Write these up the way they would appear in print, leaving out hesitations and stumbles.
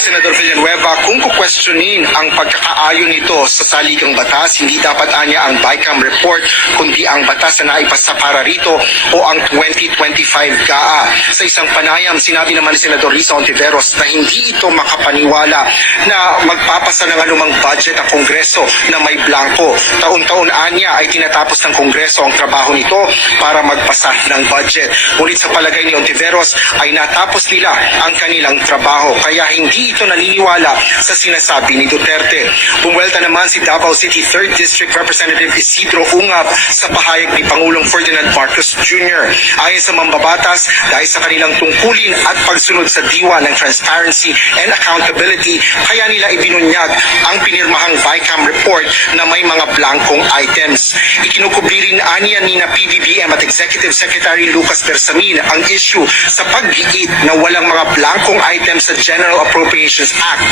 Senador Villanueva kung kukwestiyonin ang pagkakaayon nito sa saligang batas, hindi dapat anya ang BICAM report kundi ang batas na naipasa para rito o ang 2025 GAA. Sa isang panayam, sinabi naman ni Senador Risa Hontiveros na hindi ito makapaniwala na magpapasa ng anumang budget ang Kongreso na may blanco. Taon-taon anya ay tinatapos ng Kongreso ang trabaho nito para magpasa ng budget. Ngunit sa palagay ni Hontiveros ay natapos nila ang kanilang trabaho kaya hindi ito naniniwala sa sinasabi ni Duterte. Bumwelta naman si Davao City 3rd District Representative Isidro Ungab sa pahayag ni Pangulong Ferdinand Marcos Jr. Ayon sa mambabatas, dahil sa kanilang tungkulin at pagsunod sa diwa ng transparency and accountability, kaya nila ibinunyag ang pinirmahang BICAM report na may mga blankong items. Ikinukubli rin aniya ni na PBBM at Executive Secretary Lucas Bersamin ang issue sa paggiit na walang mga blankong items sa General Appropriations Act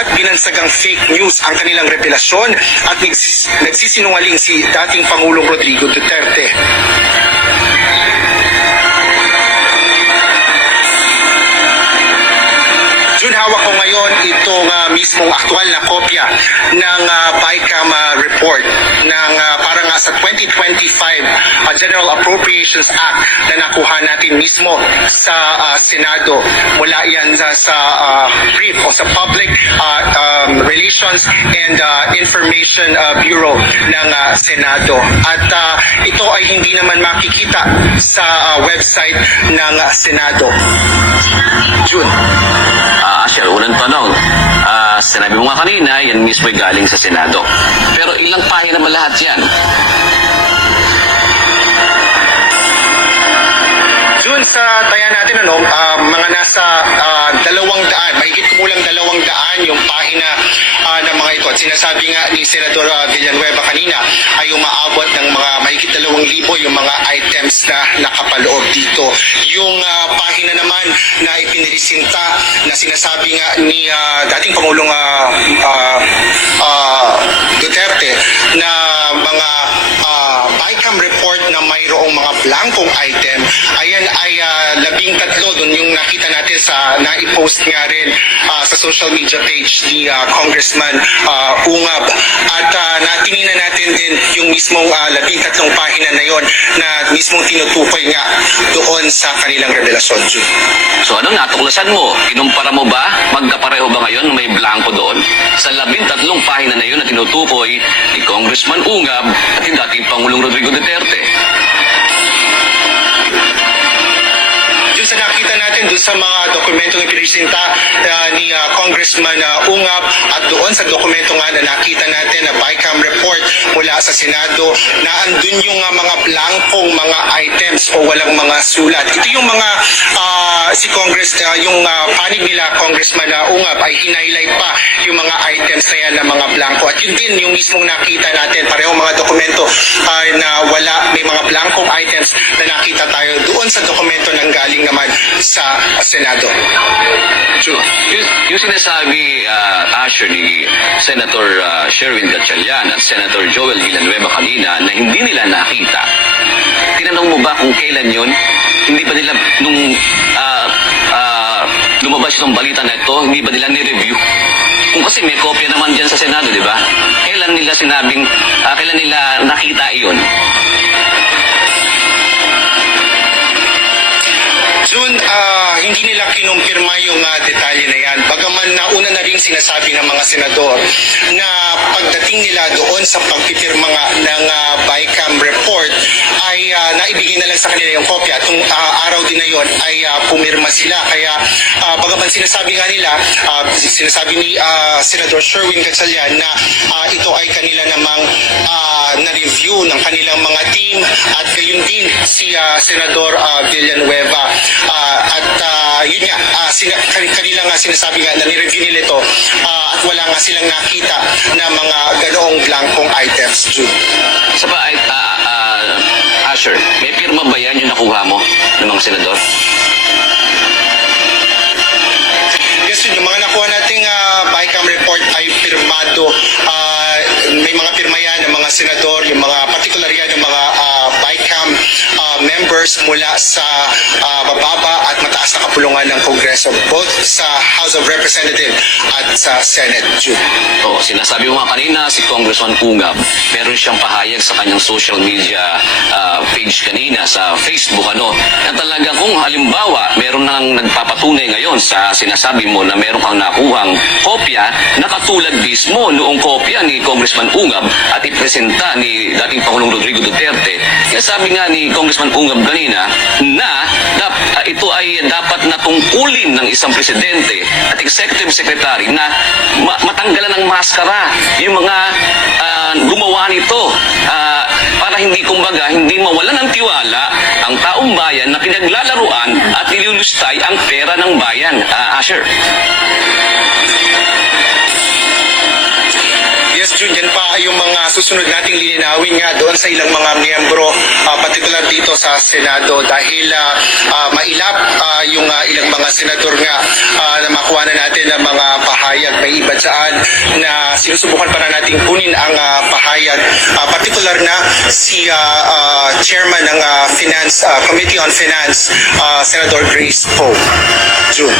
at binansagang fake news ang kanilang revelasyon at nagsisinungaling si dating Pangulong Rodrigo Duterte. Hawak ko ngayon itong mismong aktual na kopya ng BICAM report ng para nga sa 2025 General Appropriations Act na nakuha natin mismo sa Senado. Mula yan sa brief o sa Public Relations and Information Bureau ng Senado. At ito ay hindi naman makikita sa website ng Senado. June. Asher, unang tanong, sinabi mo nga kanina, yan mismo ay galing sa Senado. Pero ilang pahina ba lahat yan? Jun, sa taya natin, mga nasa 200, mahigit kumulang 200 yung pahina ng mga ito. At sinasabi nga ni Senador Villanueva kanina ay umaabot ng mga mahigit 2,000 yung mga items na nakapaloob dito. Yung pahina naman na ipinirisinta na sinasabi nga ni dating Pangulong Duterte na mga BICAM report na mayroong mga blankong item, ayan ay 13 doon yung nakita natin sa na-post nga rin sa social media page ni Congressman Ungab. At natingnan natin din yung mismong 13 pahina na yon na mismong tinutukoy nga doon sa kanilang revelasyon. So ano natuklasan mo? Kinumpara mo ba? Magkapareho ba ngayon may blanco doon? Sa 13 pahina na yun na tinutukoy ni Congressman Ungab at ni dating Pangulong Rodrigo Duterte. Yung sa nakita natin doon sa mga dokumentong ipinisinta ni Congressman Ungab at doon sa dokumento nga na nakita natin na BICAM report mula sa Senado na andun yung mga blankong mga items o walang mga sulat. Ito yung mga yung panig nila Congressman Ungab ay hinighlight pa yung mga items na yan na mga blanco. At yun din yung mismong nakita natin, parehong mga dokumento na may mga blankong items na nakita tayo doon sa dokumento ng galing naman sa Senado. True. Yung sinasabi, Asher, ni Senator Sherwin Gatchalian at Senator Joel Villanueva kanina na hindi nila nakita, tinanong mo ba kung kailan yun? Hindi ba nila, nung lumabas itong balita na ito, hindi ba nila ni-review? Kung kasi may kopya naman dyan sa Senado, di ba? Kailan nila kailan nila nakita iyon? June, hindi nila kinumpirma yung detalye na yan. Bagaman nauna na rin sinasabi ng mga senador na pagdating nila doon sa pagpipirma nga ng BICAM report ay naibigay na lang sa kanila yung kopya. Itong araw din na yon ay pumirma sila. Kaya bagaman sinasabi nga nila, sinasabi ni Senador Sherwin Gatchalian na ito ay kanila namang na-review ng kanilang mga team at gayon din si Senador Villanueva. Yun nga, kanila nga sinasabi nga na ni-review nila ito at wala nga silang nakita na mga ganoong blankong items, Jude. Sa ba, Asher, may pirma ba yan yung nakuha mo ng mga senador? Yes, yun, yung mga nakuha nating BICAM report ay pirmado. May mga pirma yan ng mga senador, yung mga particular yan ng mga BICAM members mula sa bababa at mataas na kapulutan pagpupulungan ng Kongreso, both sa House of Representatives at sa Senate, June. Oo, sinasabi mo nga kanina, si Congressman Ungab, meron siyang pahayag sa kanyang social media page kanina sa Facebook, na talaga kung halimbawa, meron nang nagpapatunay ngayon sa sinasabi mo na meron kang nakuhang kopya na katulad mismo noong kopya ni Congressman Ungab at ipresenta ni dating Pangulong Rodrigo Duterte. Kaya sabi nga ni Congressman Ungab kanina na ito ay dapat na tungkulin ng isang presidente at executive secretary na matanggalan ng maskara yung mga gumawa nito para hindi mawalan ng tiwala ang taong bayan na pinaglalaruan at nilulustay ang pera ng bayan. Asher. Yes, June, yan pa yung mga susunod nating lilinawin nga doon sa ilang mga miyembro, particular dito sa Senado dahil mailap yung ilang mga senador nga na makuha na natin ng mga pahayag. May iba dyan na sinusubukan pa na nating kunin ang pahayag, particular na si Chairman ng Committee on Finance, Senator Grace Poe. June.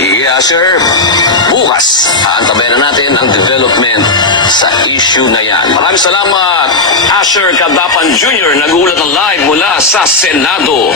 Yeah, sir. Bukas, aantabayan na natin ang development sa issue na yan. Maraming salamat, Asher Kadapan Jr. Nagulat na live mula sa Senado.